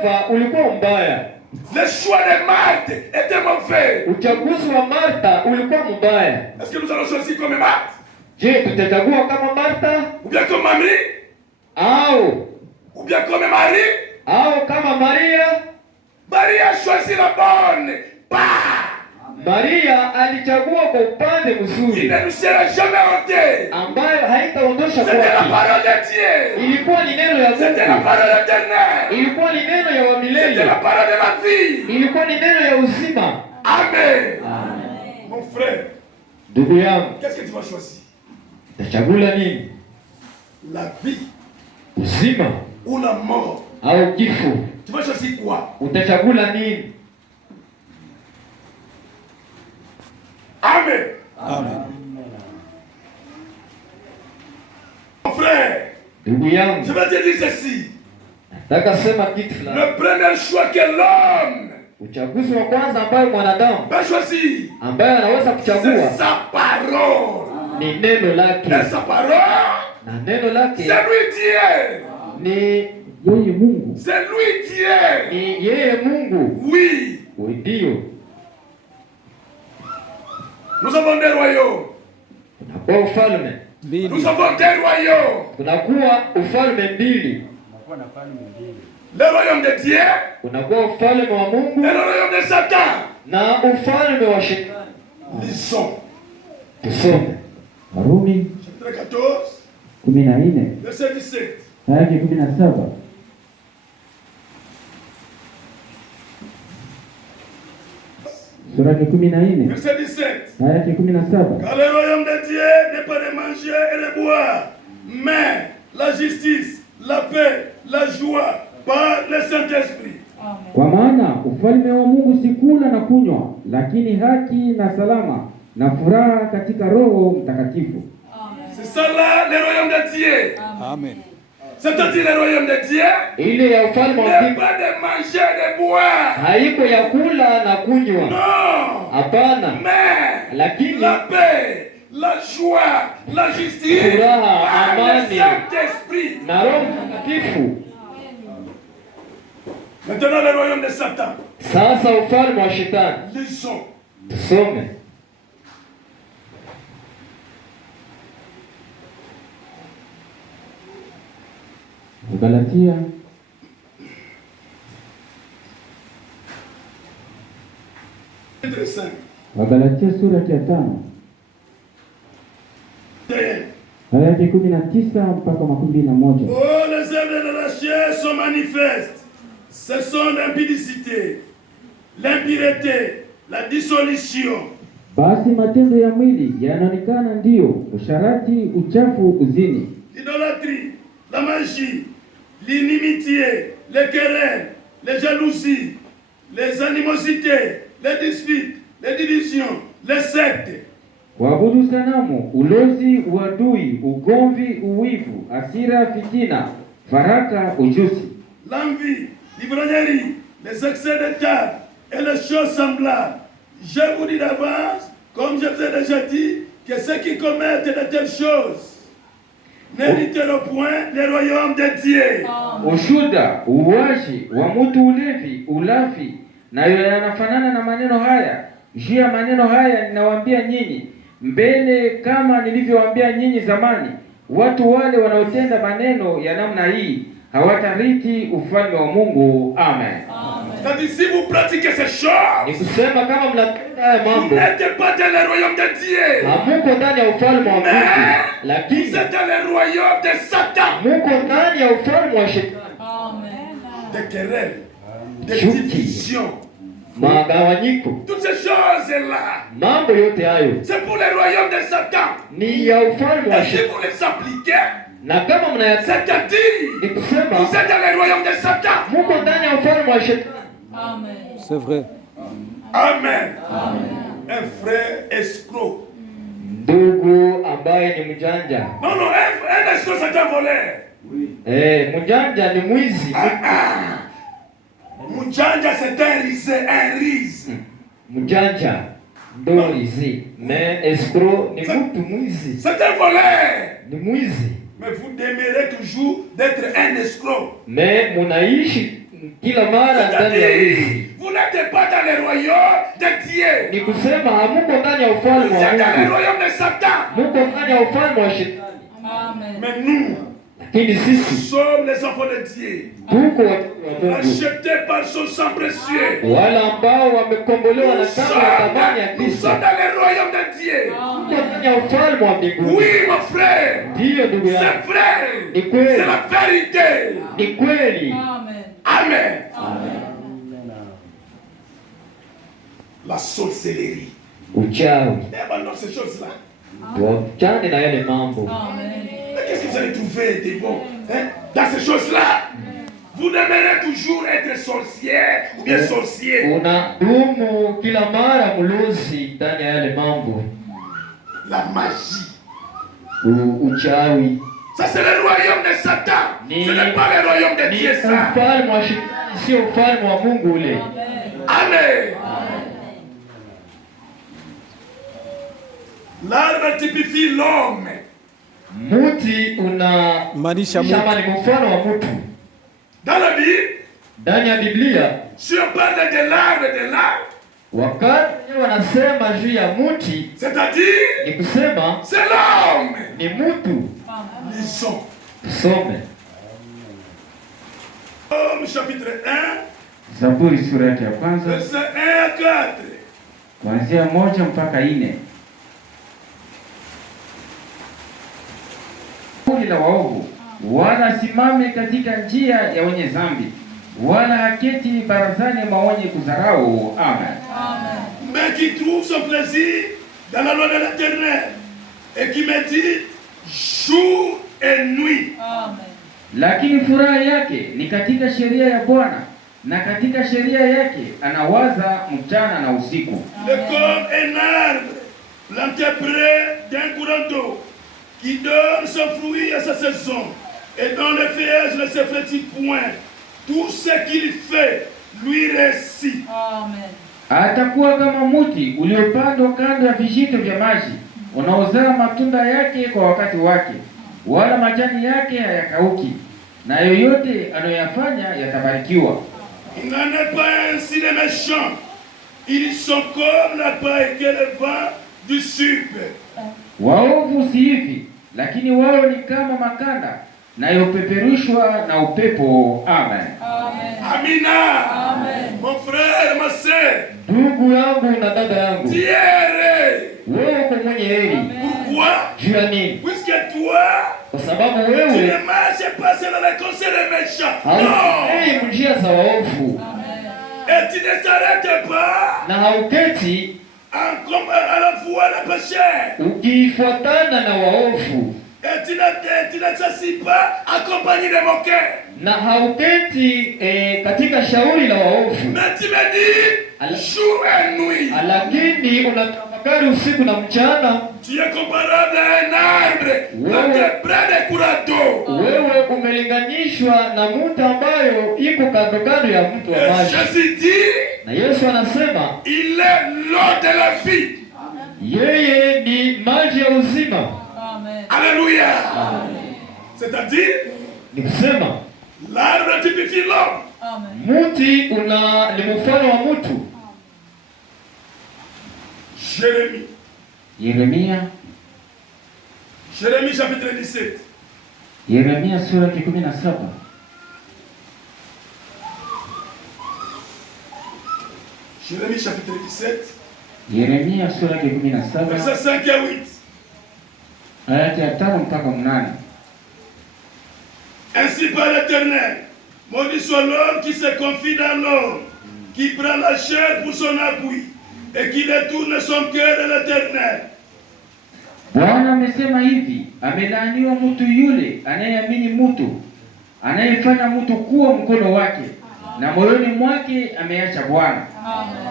Eva ulikuwa mbaya. Le choix de Marthe était mauvais. Uchaguzi wa Martha ulikuwa mbaya. Est-ce que nous allons choisir comme Marthe? Je, tutachagua kama Martha? Ou bien comme Marie? Ou bien comme Marie? Au kama Maria? Marie a choisi la bonne part. Maria alichagua kwa upande mzuri. Il ne nous sera jamais ôté. Ambayo haitaondosha kwake. C'était la parole de Dieu. Ilikuwa ni neno ya Mungu. C'était la parole éternelle. Ilikuwa ni neno ya wa milele. C'était la parole de la vie. Ilikuwa ni neno ya uzima. Amen. Amen. Mon frère, ndugu yangu, qu'est-ce que tu vas choisir? Utachagula nini? La vie, uzima ou la mort? Au kifo? Tu vas choisir quoi? Utachagula nini? Amen. Amen. Mon frère, ndugu yangu, je vais te dire ceci. Nataka sema kitu fulani. Le premier choix que l'homme, uchaguzi wa kwanza ambayo mwanadamu ambaye anaweza kuchagua c'est sa parole. Ni neno lake. Et sa parole, na neno lake c'est lui Dieu. Ni yeye Mungu. C'est lui Dieu. Ni yeye Mungu. Oui. Ndio. Nous avons des royaumes. Kuna ufalme. Nous avons des royaumes. Kunakuwa ufalme mbili. Le royaume de Dieu. Kunakuwa ufalme wa Mungu. Et le royaume de Satan. Na ufalme wa Shetani. Lisons. Tusome. Warumi chapitre 14 14 verset 17 hadi 17. Sura 14 verset 17 hadi 17. Car le royaume de Dieu n'est pas de manger et de boire, mais la justice, la paix, la joie par le Saint-Esprit. Kwa maana ufalme wa Mungu si kula na kunywa, lakini haki na salama na furaha katika Roho Mtakatifu. C'est ça là le royaume de Dieu. Amen. C'est-à-dire le royaume de Dieu. Ile ya ufalme wa Mungu. Pas de manger de boire. Haiko ya kula na kunywa. Non. Hapana. Mais lakini la paix, la joie, la justice, furaha, amani le Saint-Esprit na Roho Mtakatifu. Maintenant le royaume de Satan. Sasa ufalme wa Shetani. Lisons. Tusome. Galatia Wagalatia sura ya 5 aya ya 19 mpaka 21. Oh, les œuvres de la chair sont manifestes. Ce sont l'impudicité, l'impureté, la dissolution. Basi matendo ya mwili yanaonekana, ndio usharati, uchafu, uzini, l'idolâtrie, la magie, l'inimitié, les querelles, les jalousies, les animosités, les disputes, les divisions, les sectes. Kuabudu sanamu, ulozi, uadui, ugomvi, uwivu, hasira, fitina, faraka, ujusi. L'envie, l'ivrognerie, les excès de table et les choses semblables. Je vous dis d'avance, comme je vous ai déjà dit, que ceux qui commettent de telles choses n'hériteront point le royaume de Dieu. Ushuda, uwashi, wa mtu, ulevi, ulafi, nayo yanafanana na maneno haya. Juu ya maneno haya ninawaambia nyinyi mbele, kama nilivyowaambia nyinyi zamani, watu wale wanaotenda maneno ya namna hii hawatarithi ufalme wa Mungu. Amen. C'est-à-dire, si vous pratiquez ces choses, nikusema kama mnatenda haya mambo, vous n'êtes pas dans le royaume de Dieu. Hamuko ndani ya ufalme wa Mungu, lakini vous êtes dans le royaume de Satan. Muko ndani ya ufalme wa Shetani. Des querelles, des divisions, magawanyiko, toutes ces choses-là, mambo yote hayo c'est pour le royaume de Satan. Ni ya ufalme wa Shetani. Et si vous les appliquez, na kama mnayatenda, c'est-à-dire, nikusema vous êtes dans le royaume de Satan. Muko ndani ya ufalme wa Shetani. Amen. C'est vrai. Amen. Amen. Un frère escroc. Ndugu ambaye ni mjanja. Non, non, un escroc c'est un voleur. Oui. Mjanja ni mwizi. Mjanja c'est un rise. Mjanja ndo rizi. Mais escroc ni mtu mwizi. C'est un voleur. Ni mwizi. Mais vous demeurez toujours d'être un escroc. Mais munaishi kila mara ndani ya wizi. Vous n'êtes pas dans le royaume de Dieu. Ni kusema hamuko ndani ya ufalme Vous wa êtes dans le Mungu. royaume de Satan. Muko ndani ya ufalme wa shetani. Amen. Mais nous Lakini sisi sommes les enfants de Dieu, tuko watoto wa Mungu. achetés par son sang précieux. Wale ambao wamekombolewa na Nous damu ya thamani ya sommes Kristo. dans le royaume de Dieu. Tuko ndani ya ufalme wa mbinguni. Oui, mon frère. Ndiyo ndugu yangu. C'est vrai. Ni kweli. C'est la vérité. Ni kweli. Amen. Amen. Amen. La sorcellerie. Uchawi. Abandonne ces choses-là. Tuachane na yale mambo. Amen. Mais qu'est-ce que vous allez trouver de bon dans ces choses-là? Vous demeurez toujours être sorcier ou bien sorcier. Unadumu kila mara mlozi ndani ya yale mambo. La magie. Uchawi. Ça c'est le royaume de Satan. Ce n'est pas le royaume de Ni Dieu ça. ufalme wa shetani, sio ufalme wa Mungu ule. Amen. L'arbre typifie l'homme. Muti Maanisha mtu. shamba ni mfano wa mtu. Dans la Bible, Ndani ya Biblia si on parle de l'arbre, wakati wanasema juu ya muti, c'est-à-dire ni kusema c'est l'homme. ni mtu. Lisons. Tusome Homme chapitre 1, Zaburi sura yake ya kwanza verset 1 à 4. kuanzia 1 mpaka 4. Kundi la waovu wala simame katika njia ya wenye dhambi, wala haketi barazani mwa wenye kudharau. Amen. Amen. Mais qui trouve son plaisir dans la loi de l'Éternel et qui médite jour et nuit. Amen. Lakini furaha yake ni katika sheria ya Bwana, na katika sheria yake anawaza mchana na usiku. Le comme un arbre planté près d'un courant d'eau qui donne son fruit à sa saison et dont le feuillage ne se flétrit point. Tout ce qu'il fait lui réussit. Amen. Atakuwa kama muti uliopandwa kando ya vijito vya maji, unaozaa matunda yake kwa wakati wake, wala majani yake hayakauki, na yoyote anayoyafanya yatabarikiwa. Il n'en est pas ainsi les méchants. Ils sont comme la paille que le vent du sud. Waovu si hivi, lakini wao ni kama makanda nayopeperushwa na upepo. Amen. Amen. Amina. Amen. Mon frère, ma sœur, ndugu yangu na dada yangu, Thierry. wewe uko mwenye heri. Pourquoi? Juu ya nini? Puisque toi, Kwa sababu tu wewe ne marches pas selon les conseils des méchants. Non. hautembei njia za waovu Et tu ne t'arrêtes pas na hauketi à la voie des pécheurs. ukifuatana na waovu Et tu ne t'assis pas accompagné de moqueurs. na hauketi katika shauri la waovu, Mais tu me dis jour et nuit. lakini unatafakari usiku na mchana. Tu es comparable à un arbre planté près des courants d'eau. Wewe umelinganishwa na mtu ambayo iko kando kando ya mto wa Et maji, Jésus dit, na Yesu anasema il est l'eau de la vie. yeye ni maji ya uzima. Amen. Alléluia. C'est-à-dire, Ni kusema l'arbre typifie l'homme. Amen. mti ni mfano wa mtu. Jérémie. Jérémie chapitre 17. Yeremia sura ya 17. Jérémie chapitre 17. Yeremia sura ya 17 Verset 5 et 8. aya ya 5 mpaka 8. Ainsi par l'Éternel, maudit soit l'homme qui se confie dans l'homme, qui prend la chair pour son appui et qui détourne son cœur de l'Éternel. Bwana amesema hivi, amelaaniwa mtu yule anayeamini mtu, anayefanya mtu kuwa mkono wake, na moyoni mwake ameacha Bwana. Amen.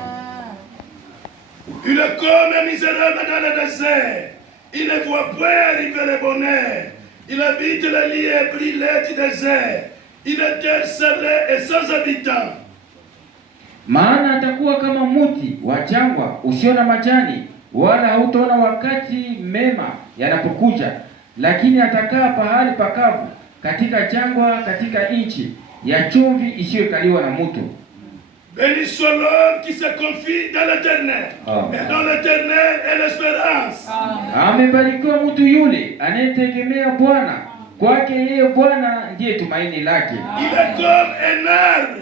Il est comme un misérable dans le désert. Il ne voit point arriver le bonheur. Il habite les lieux brûlés du désert. Il est terre salée et sans habitants. Maana atakuwa kama muti wa jangwa usio na majani, wala hautaona wakati mema yanapokuja, lakini atakaa pahali pakavu katika jangwa, katika nchi ya chumvi isiyokaliwa na mtu. Béni soit l'homme qui se confie dans l'Éternel. Et dans l'Éternel est l'espérance. Amebarikiwa mtu yule anayetegemea Bwana, kwake yeye Bwana ndiye tumaini lake. Il est comme un arbre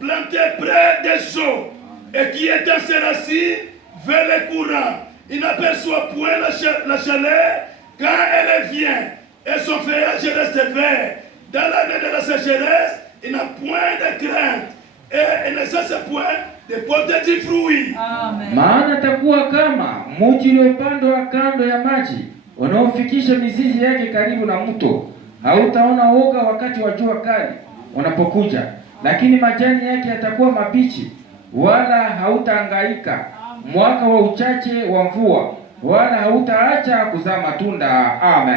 planté près des eaux et qui étend ses racines vers les courants. Il n'aperçoit point la chaleur quand elle vient et son feuillage reste vert. Dans l'année de la sécheresse, il n'a point de crainte et il ne cesse point de porter du fruit. Amen. Maana takuwa kama mti uliopandwa kando ya maji, unaofikisha mizizi yake karibu na mto. Hautaona woga wakati wa jua kali unapokuja, lakini majani yake yatakuwa mabichi, wala hautahangaika mwaka wa uchache wa mvua, wala hautaacha kuzaa matunda. Amen.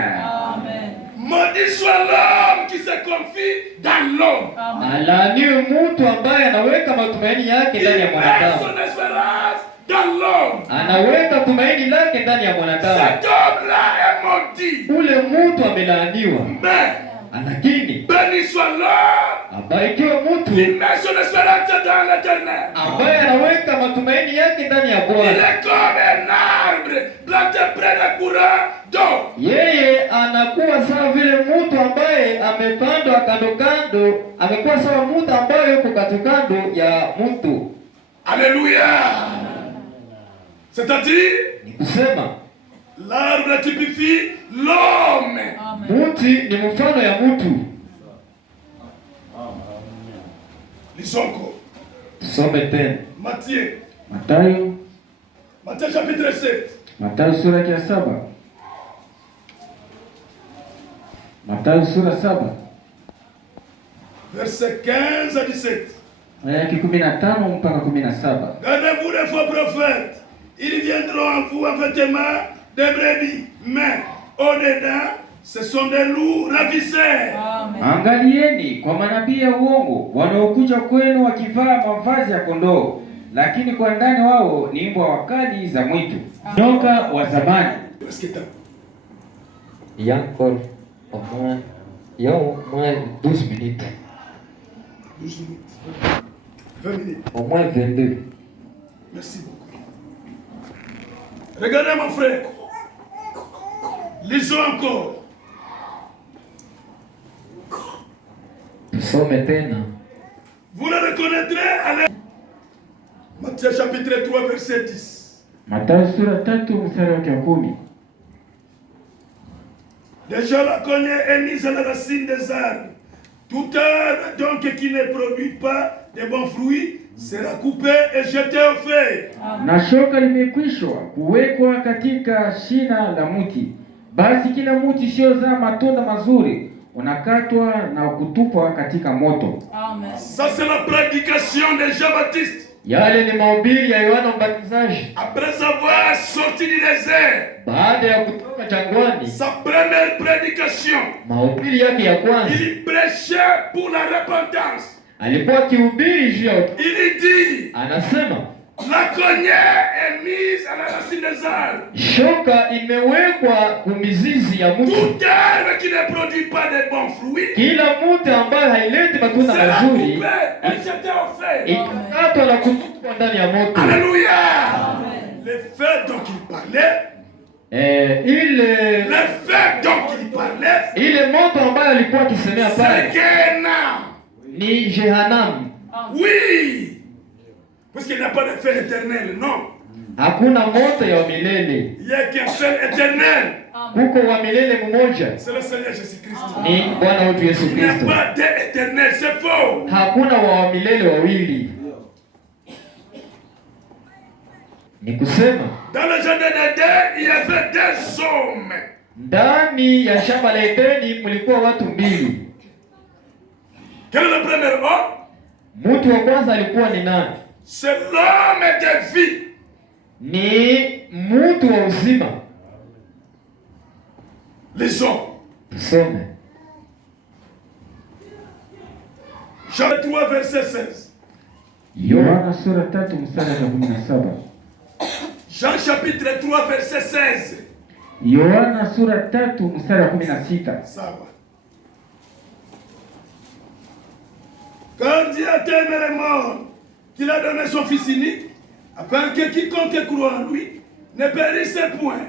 Amen. Maudit soit l'homme qui se confie dans l'homme. Alaaniwe mtu ambaye anaweka matumaini yake ndani ya Il met mwanadamu. son espérance dans l'homme. Anaweka tumaini lake ndani ya mwanadamu. Cet homme-là est maudit. Ule mtu amelaaniwa. Mais Lakini béni soit l'homme abarikiwe qui mtu met son espérance dans l'Éternel. ambaye anaweka matumaini yake ndani ya Il Bwana. est comme un arbre planté près des courants d'eau. Yeye anakuwa sawa vile mtu ambaye amepandwa kando kando, amekuwa sawa mtu ambaye yuko kando ya mtu. Alléluia. C'est-à-dire, Ni kusema l'arbre typifie l'homme. Amen. mti ni mfano ya mtu. Lisons encore. Tusome tena Matthieu. Mathayo Chapitre 7. Mathayo sura ya 7. Mathayo sura 7. Versets 15 à 17. Aya ya 15 mpaka 17. Gardez-vous des faux prophètes. Ils viendront à vous en vêtements de brebis, mais au-dedans, ce sont des loups ravisseurs. Amen. Angalieni kwa manabii ya uongo wanaokuja kwenu wakivaa mavazi ya kondoo, lakini kwa ndani wao ni mbwa wakali za mwitu, nyoka wa zamani. Il y a encore au moins 12 minutes. 12 minutes. 20 minutes. Au moins 22. Merci beaucoup. Regardez mon frère. Lisons encore. Tusome tena. Vous le reconnaîtrez à la... Matthieu chapitre 3 verset 10. Mathayo sura 3 mstari wa 10. Déjà la cognée est mise à la racine des arbres. Tout arbre donc qui ne produit pas de bons fruits sera coupé et jeté au feu. Na shoka limekwishwa kuwekwa katika shina la mti. Basi kila mti usiozaa matunda mazuri unakatwa na kutupwa katika moto. Amen. Ça c'est la prédication de Jean-Baptiste. Yale ni mahubiri ya Yohana Mbatizaji Après avoir sorti du désert, baada ya kutoka jangwani. sa première prédication, Mahubiri yake ya kwanza il prêchait pour la repentance. alikuwa akihubiri juu ya Il dit, anasema la cognée est mise à la racine des arbres. shoka imewekwa kumizizi ya mtu. Tout arbre qui ne produit pas de bons fruits Kila mtu ambaye haileti matunda sera mazuri coupé et jeté au feu. ikakatwa na kutupwa ndani ya moto. Alléluia. Le feu dont il parlait, Ile le feu dont il parlait, ile moto ambayo alikuwa akisemea c'est pale Gehenna. ni Jehanamu. Oui. Puisqu'il n'y a pas de feu éternel, non. Hakuna moto ya milele, Il n'y a qu'un seul éternel. kuko wa milele mmoja, C'est le Seigneur Jésus-Christ. ni Bwana wetu Yesu Il n'y a Kristo. pas d'éternel, c'est faux. Hakuna wa milele wawili. Ni kusema Dans le jardin d'Éden, il y avait deux hommes. ndani ya shamba la Edeni mlikuwa watu mbili. Quel est le premier homme? Mtu wa kwanza alikuwa ni nani? C'est l'homme de vie. Ni mtu wa uzima. Lisons. Tusome Jean 3, verset 16. Yohana sura 3 mstari wa 17. Jean chapitre 3, verset 16. Yohana sura 3 mstari wa 16. Sawa. Quand Dieu a aimé le monde, qu'il a donné son Fils unique, afin que quiconque croit en lui ne périsse point,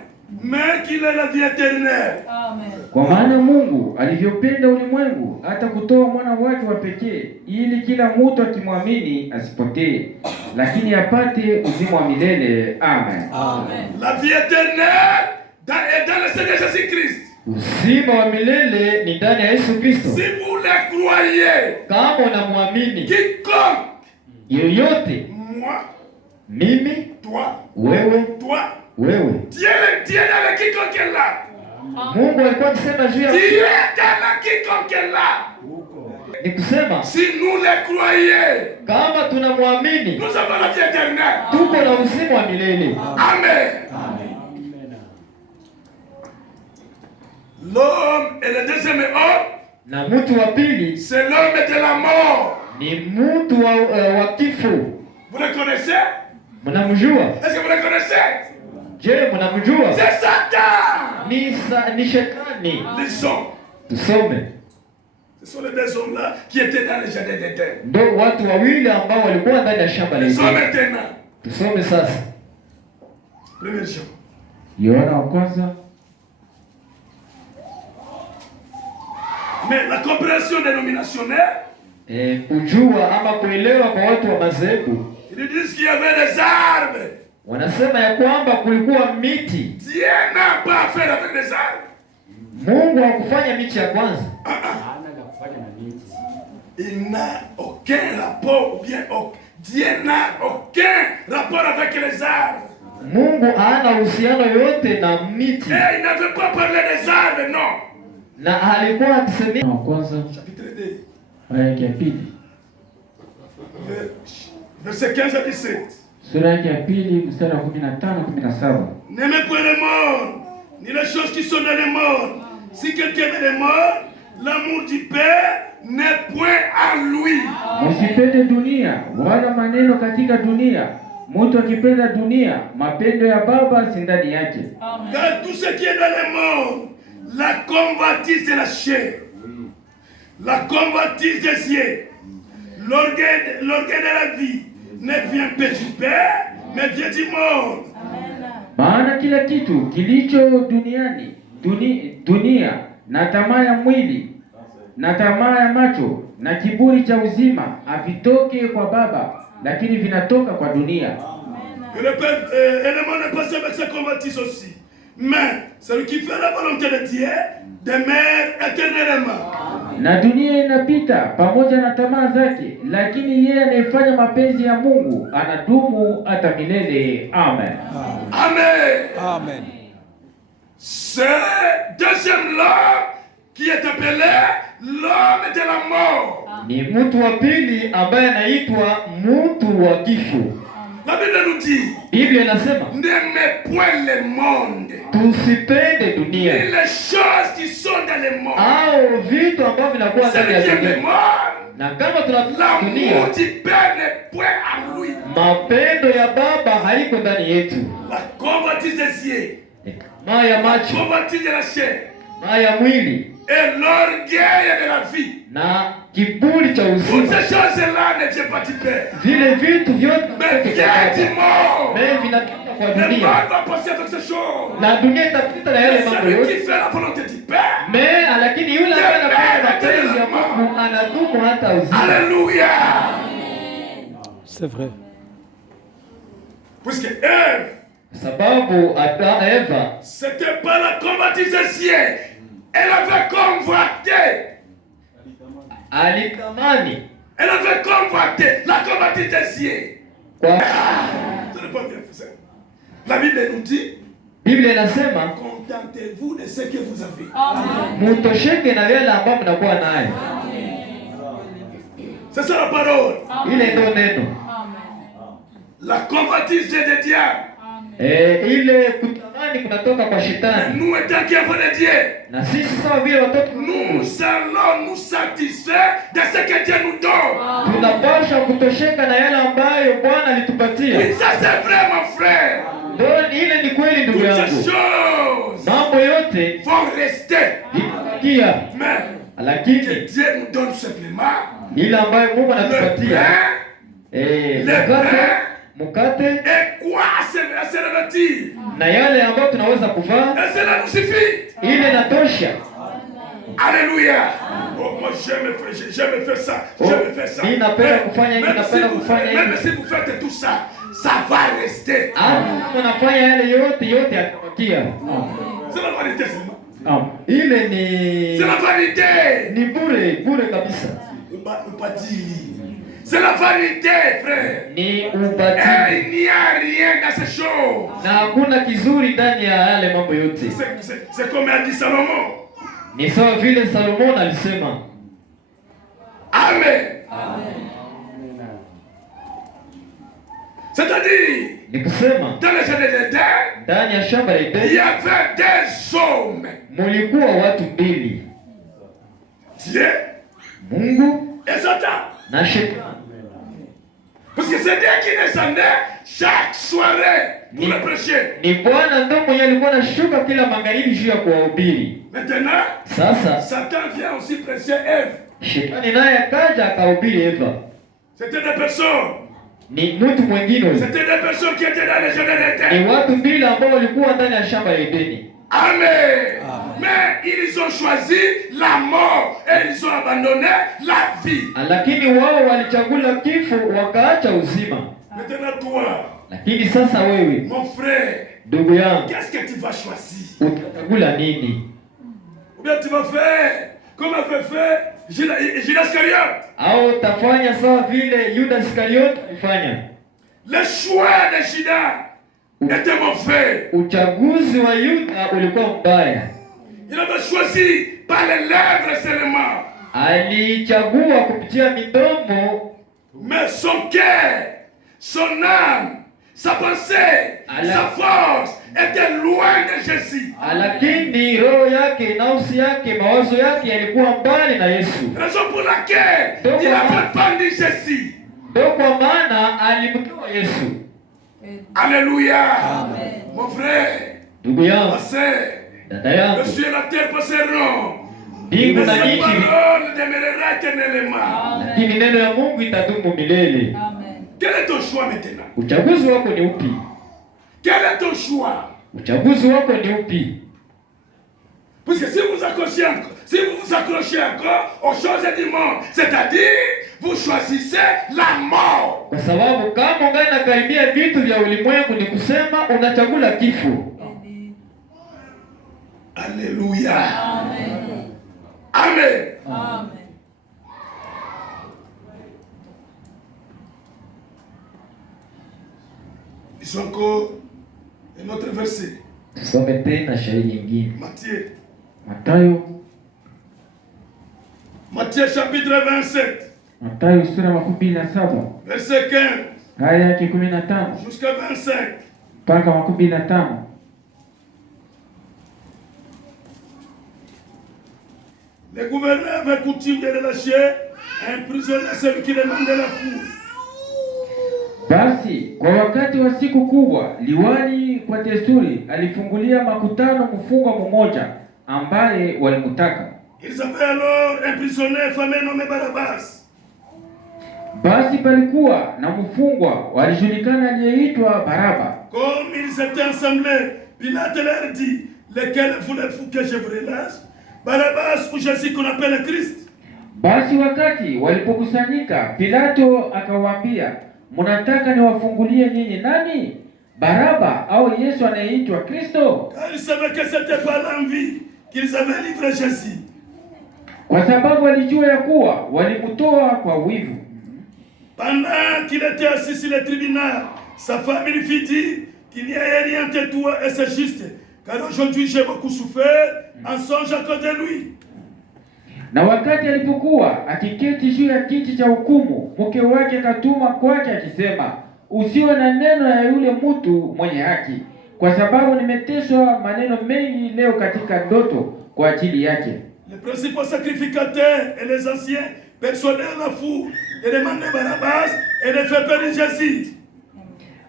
mais qu'il ait la vie éternelle. Amen. Kwa maana Mungu alivyopenda ulimwengu hata kutoa mwana wake wa pekee, ili kila mtu akimwamini asipotee, lakini apate uzima wa milele. Amen. Amen. La vie éternelle est dans le Seigneur Jésus-Christ. Uzima wa milele ni ndani ya Yesu Kristo. Si vous le croyez, Kama unamwamini quiconque, yoyote, moi, mimi, toi, wewe, Dieu dans le quiconque est là. Mungu alikuwa akisema juu ya Dieu dans le quiconque est là. ni kusema Si nous le croyons, kama tunamwamini nous avons la vie éternelle. tuko na uzima wa milele. Amen. L'homme et le deuxième homme, Na mtu wa pili c'est l'homme de la mort. ni mtu wa kifo. Vous le connaissez? Mnamjua? Est-ce que vous le connaissez? Je, mnamjua? C'est Satan. Ni shetani. Lisons. Tusome. Ce sont les deux hommes-là qui étaient dans le jardin d'Éden. Ndio watu wawili ambao walikuwa ndani ya shamba la Lisons Edeni. maintenant. Tusome sasa. Premier Jean. Yohana wa kwanza. Mais la compréhension dénominationnelle, Kujua ama kuelewa kwa watu wa madhehebu, ils disent qu'il y avait des arbres. wanasema ya kwamba kulikuwa miti. Dieu n'a pas affaire avec des arbres. Mungu hakufanya miti ya kwanza. Il n'a aucun rapport, ou bien Dieu n'a aucun rapport avec les arbres. Mungu hana uhusiano yote na miti. Et il n'avait pas parlé des arbres, non. Na alikuwa akisemea Wa kwanza Chapitre 2, aya yake ya pili, verset 15 à 17. sura yake ya pili mstari wa 15-17. N'aimez point le monde, ni les choses qui sont dans le monde. Si quelqu'un aime le monde, l'amour du Père n'est point en lui. Msipende dunia wala maneno katika dunia. Mtu akipenda dunia, mapendo ya Baba si ndani yake. Amen. Car tout ce qui est dans le monde, la convoitise de la chair, la convoitise des yeux, l'orgueil de la vie, ne vient pas du Père, mais vient du monde. Amen. Maana kila kitu kilicho duniani, dunia na tamaa ya mwili na tamaa ya macho na kiburi cha uzima havitoke kwa Baba, lakini vinatoka kwa dunia. Et le monde est passé avec sa convoitise aussi. Mais celui qui fait la volonté de Dieu demeure éternellement. Na dunia inapita pamoja na tamaa zake, lakini yeye anayefanya mapenzi ya Mungu anadumu hata milele. Amen. Amen. Amen. C'est deuxième-là qui est appelé l'homme de la mort. ni mtu wa pili ambaye anaitwa mtu wa kifo. La Bible nous dit, Biblia inasema n'aimez point le monde, tusipende ni dunia les choses qui sont dans le monde. au vitu ambavyo vinakuwa ndani ya Celui qui aime le dunia, monde, na kama tunapenda l'amour dunia, du Père n'est point en lui. mapendo ya Baba haiko ndani yetu. La convoitise des yeux, Tamaa ya la macho, convoitise de la chair tamaa ya mwili et l'orgueil de la vie. na kiburi cha Toutes uzima, ces choses-là ne viennent pas du Père, vile vitu vyote mais viennent du monde. mais vinatoka kwa Le dunia, monde va passer avec ces choses. na dunia itapita na yale mambo Celui yote. qui fait la volonté du Père, Mais lakini yule ambaye anafanya mapenzi ya Mungu anadumu hata uzima. alléluia. C'est vrai. Puisque Ève, Sababu Adam na Eva c'était pas la convoitise des yeux. Elle avait convoité. alitamani Elle avait convoité la convoitise des yeux. kwa Ce n'est pas bien fait. La Bible nous dit, Biblia inasema contentez-vous de ce que vous avez. Amen. mutosheke na yale ambayo mnakuwa nayo. C'est ça la parole. Ile ndio neno. Amen. La convoitise des diables. Ile kutamani kunatoka kwa shetani, Nous étant qui avons de Dieu, na sisi sawa vile watoto wa nous Mungu allons nous satisfaire de ce que Dieu nous donne. tunapaswa kutosheka na yale ambayo Bwana alitupatia. Et ça c'est vrai mon frère. Ndio, ile ni kweli ndugu Toutes ces yangu, choses mambo yote vont rester. itabakia, Mais lakini Dieu nous donne simplement ile ambayo Mungu le anatupatia mkate et quoi à se revêtir. na yale ambayo tunaweza kuvaa, Et cela nous suffit. ile inatosha. Alléluia. Oh, moi j'aime faire ça. J'aime faire ça. Mimi napenda kufanya hivi, napenda kufanya hivi. Même si vous faites tout ça, ça va rester. Unafanya yale yote yatabakia. C'est la vanité seulement. Ile ni C'est la vanité. ni bure kabisa. Ubatili. C'est la vanité, frère. Ni Et ubatili. il n'y a rien dans ces choses. Na hakuna kizuri ndani ya yale mambo yote. C'est comme a dit Salomon. Ni sawa vile Salomon alisema. Amen. C'est-à-dire, Ni kusema dans le jardin d'Éden, ndani ya shamba la il y Edeni avait des hommes. mulikuwa watu mbili, Dieu Mungu et Satan. na Shetani. Parce que c'est Dieu qui descendait chaque soirée pour le prêcher. Ni Bwana ndo mwenye alikuwa anashuka kila magharibi juu ya kuwahubiri. Maintenant, Sasa Satan vient aussi prêcher Ève. Shetani naye akaja akahubiri Eva. C'était des personnes. Ni mtu mwingine huyo. C'était des personnes qui étaient dans le jardin d'Éden. Ni watu mbili ambao walikuwa ndani ya shamba la Edeni. Amen. Mais ils ont choisi la mort et ils ont abandonné la vie. Lakini wao walichagula kifo wakaacha uzima. Maintenant toi, Lakini sasa wewe, mon frère, ndugu yangu, qu'est-ce que tu vas choisir? utachagula nini? Ou bien tu vas faire comme avait fait Judas Iscariote. Au utafanya sawa vile Yuda Iskariote alifanya? Le choix de Judas était mauvais. Uchaguzi wa Yuda ulikuwa mbaya. Il avait choisi par les lèvres seulement. Alichagua kupitia midomo, Mais son cœur, son âme, sa pensée, sa force était loin de Jésus. lakini roho yake, nafsi yake, mawazo yake yalikuwa mbali na Yesu. Raison pour laquelle il avait banni Jésus. Ndio kwa maana alimtoa Yesu. Alléluia. Mon frère, Ndugu ma yangu, sœur, dada le yangu, ciel et la terre passeront. mbingu Mais na sa nchi, parole demeurera éternellement. lakini neno ya Mungu itadumu milele. Quel est ton choix maintenant? Uchaguzi wako ni upi? Quel est ton choix? Uchaguzi wako ni upi? Parce que si vous vous accrochez encore aux choses du monde, c'est-à-dire vous choisissez la mort. Kwa sababu kama ungali nakaribia vitu vya ulimwengu, ni kusema unachagula kifo. Alléluia. Amen. Ils ont encore un autre verset. Tusome tena shairi nyingine. Matthieu. Matthieu chapitre 27. Mathayo sura 27 Verset 15 aya yake 15 jusqu'à 25. mpaka 25. Le gouverneur avait coutume de relâcher un prisonnier, celui qui demandait la foule. Basi kwa wakati wa siku kubwa, liwali kwa desturi alifungulia makutano mfungwa mmoja ambaye walimtaka. Ils avaient alors un prisonnier fameux nommé Barabbas. Basi palikuwa na mfungwa walijulikana aliyeitwa Baraba. Comme ils étaient assemblés, Pilate leur dit, lequel voulez-vous que je vous relâche? Barabbas ou Jésus qu'on appelle le Christ? Basi wakati walipokusanyika, Pilato akawaambia, mnataka niwafungulie nyinyi nani? Baraba au Yesu anayeitwa Kristo? Car ils savaient que c'était par l'envie qu'ils avaient livré Jésus. Kwa sababu alijua ya kuwa walimtoa kwa wivu. Pendant qu'il était assis sur le tribunal, sa femme lui fit dire qu'il n'y a rien entre toi et c'est juste, car aujourd'hui j'ai beaucoup souffert en songe à cause de lui. Na wakati alipokuwa akiketi juu ya kiti cha hukumu, mke wake akatuma kwake akisema, usiwe na neno ya yule mtu mwenye haki, kwa sababu nimeteswa maneno mengi leo katika ndoto kwa ajili yake. Les principaux sacrificateurs et les anciens persuadèrent la foule de demander Barabbas et de faire périr Jésus.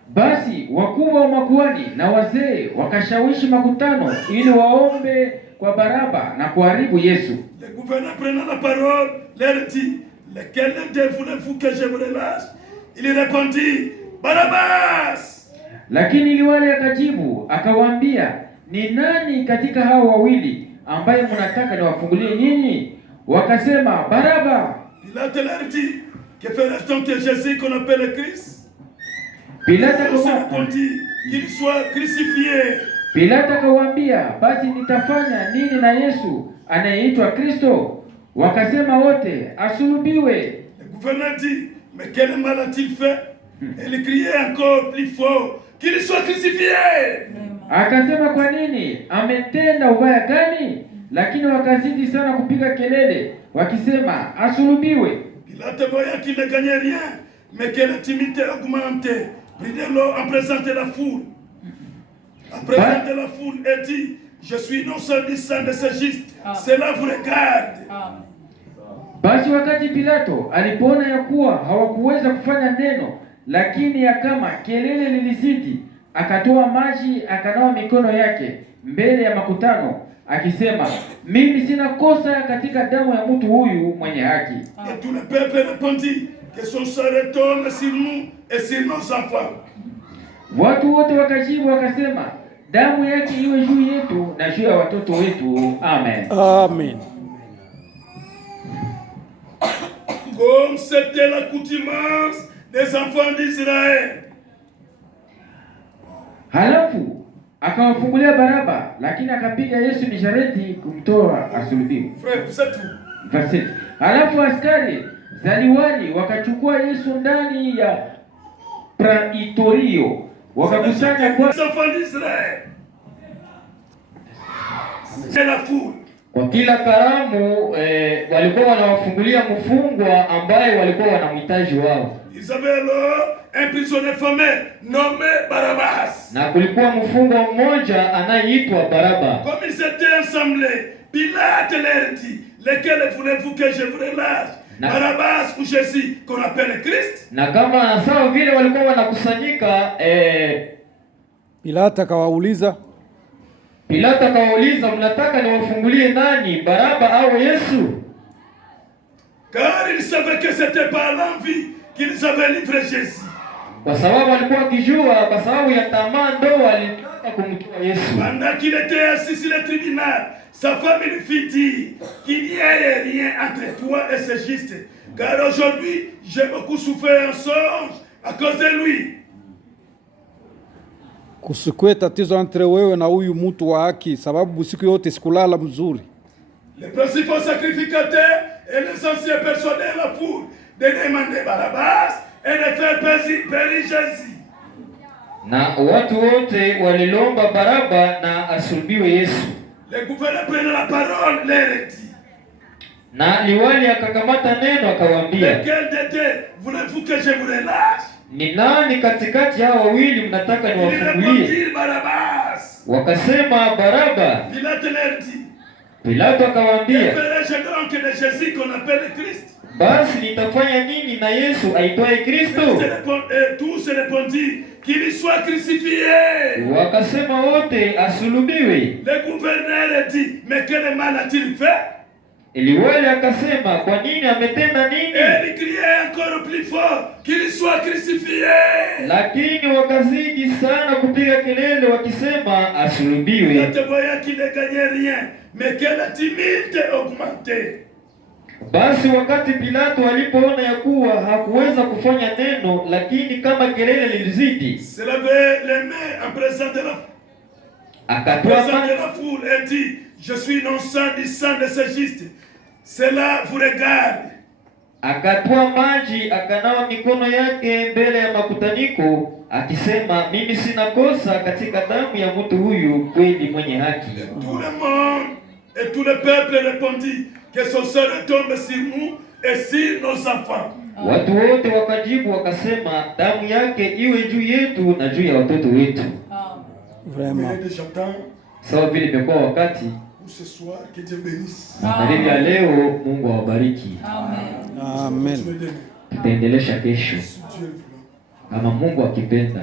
Basi wakubwa wa makuhani na wazee wakashawishi makutano ili waombe kwa Baraba na kuharibu Yesu. Le gouverneur prenant la parole leur dit, lequel d'eux voulez-vous que je vous relâche? Il répondit, Barabbas. Lakini liwali akajibu akawaambia, ni nani katika hao wawili ambaye mnataka niwafungulie nyinyi? Wakasema, Baraba. Pilate leur dit, que ferait-on que Jésus qu'on appelle le Christ? Pilate répondit, qu'il soit crucifié. Pilate akawaambia, basi nitafanya nini na Yesu anayeitwa Kristo? Wakasema wote, asulubiwe. Le gouverneur dit, mais quel mal a-t-il fait? Il criait encore plus fort, qu'il soit crucifié. Akasema, kwa nini? Ametenda ubaya gani? Lakini wakazidi sana kupiga kelele wakisema, asulubiwe. Pilate voyant qu'il ne gagnait rien, mais que l'intimité augmentait, prit de l'eau en présentant la foule. En présentant la foule et dit, je suis innocent du sang de ce juste, cela vous regarde. Basi wakati Pilato alipoona ya kuwa hawakuweza kufanya neno, lakini ya kama kelele lilizidi, akatoa maji akanawa mikono yake mbele ya makutano, akisema, mimi sina kosa katika damu ya mtu huyu mwenye haki. Et tout le peuple répondit, que son sang retombe sur nous et sur nos enfants. Watu wote wakajibu wakasema, damu yake iwe juu yetu na juu ya watoto wetu. Amen. Amen. Comme c'était l'accoutumance des enfants d'Israël. Halafu akawafungulia Baraba, lakini akapiga Yesu mishareti kumtoa asulubiwe. Frère, c'est tout. Verset. Halafu askari zaliwali wakachukua Yesu ndani ya praitorio, wakakusanya kwa Les enfants d'Israël. C'est la foule. Kwa kila karamu walikuwa wanawafungulia mfungwa ambaye walikuwa wanamhitaji wao. Ils avaient alors un prisonnier fameux nommé Barabbas. Na kulikuwa mfungwa mmoja anayeitwa Baraba. Comme ils étaient assemblés, Pilate leur dit, lequel voulez-vous que je vous relâche? Barabbas ou Jésus qu'on appelle Christ? Na kama sawa vile walikuwa wanakusanyika, Pilate akawauliza, Pilato akawauliza, mnataka niwafungulie nani, Baraba au Yesu? Car ils savaient que c'était par l'envie qu'ils avaient livré Jésus. Kwa sababu alikuwa akijua, kwa sababu ya tamaa ndo walitaka kumtoa Yesu. Pendant qu'il était assis sur le tribunal, sa femme lui fit dire qu'il n'y ait rien entre toi et ce juste. Car aujourd'hui, j'ai beaucoup souffert en songe à cause de lui. kusikwe tatizo entre wewe na huyu mtu wa haki, sababu siku yote sikulala mzuri. Les principaux sacrificateurs et les anciens persuadaient la foule de demander Barabbas et de faire périr Jésus. Na watu wote walilomba Baraba na asulubiwe Yesu. Le gouverneur prenait la parole, leur dit, Na liwali akakamata neno akawaambia, lequel de deux voulez-vous que je vous relâche? ni nani katikati ya wawili mnataka Ils niwafungulie? répondirent Barabbas. Wakasema Baraba. Pilate leur dit, Pilato que akawaambia, ferai-je donc de Jésus qu'on appelle Christ? basi nitafanya nini na Yesu aitwaye Kristo? Tous répondirent qu'il soit crucifié. Wakasema wote asulubiwe. Le gouverneur dit, mais quel mal a-t-il fait? Liwali akasema, kwa nini ametenda nini? Et il criait encore plus fort qu'il soit crucifié. Lakini wakazidi sana kupiga kelele wakisema asulubiwe. Pilate voyait qu'il ne gagnait rien, mais que la timide augmentait. Basi wakati Pilato alipoona ya kuwa hakuweza kufanya neno, lakini kama kelele lilizidi, Se lavait les mains en présence de la foule et dit, je suis innocent du sang de ce juste. Cela vous regarde. akatoa maji akanawa mikono yake mbele ya makutaniko akisema, mimi sina kosa katika damu ya mtu huyu kweli mwenye haki. Tout le monde et tout le peuple répondit que son sang retombe sur nous et sur nos enfants. Watu wote wakajibu wakasema, damu yake iwe juu yetu na juu ya watoto wetu. Vraiment. Sawa vile imekuwa wakati Pour ce soir, que Dieu bénisse. na hivi ya leo, Mungu awabariki. Amen. Tutaendelesha kesho Si Dieu le veut. kama Mungu akipenda.